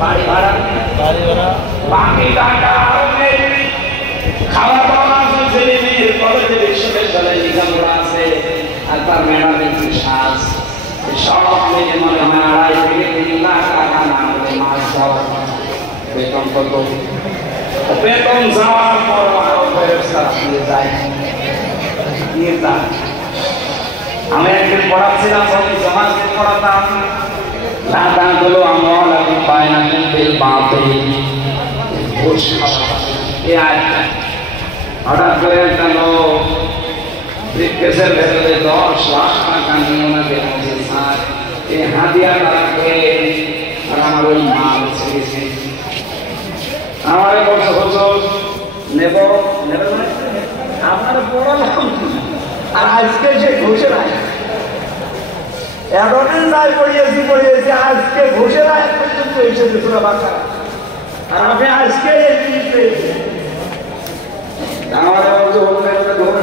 বাড়ি ভাড়া বাকি টাকা খাওয়া দাওয়া আছে, ছেলে মেয়ের কলেজে বিশ্ববিদ্যালয়ে লেখাপড়া আছে, আর তার ম্যাডামের কি শ্বাস, সব মিলে মনে হয় 2.5 থেকে 3 লাখ টাকা না হলে মাস যাওয়ার বেতন কত? বেতন যাওয়ার পর আরো ব্যবস্থা নিয়ে যায় নিয়ে যান। আমি একদিন পড়াচ্ছিলাম, সমাজ পড়াতাম, দাদাগুলো আমল আমি পাই না কিন্তু বাপে ঘুষ খাওয়া। হঠাৎ করে একটা লোক ব্রিফকেসের ভেতরে 10 লাখ টাকা নিয়ে ওনাকে বলছে, স্যার এই হাতিয়াটা রাখবেন, আর আমার ওই মাল ছেড়েছে। আমারে বলছে হুজুর নেব নেবে না, আপনার পড়ালাম আর আজকে সে ঘুষের আয় এতদিন যাই পড়িয়েছি আজকে ঘুষের আয় পর্যন্ত এসেছে সুরা বাকারা, আর আমি আজকে এই জিনিস পেয়েছি। আমাদের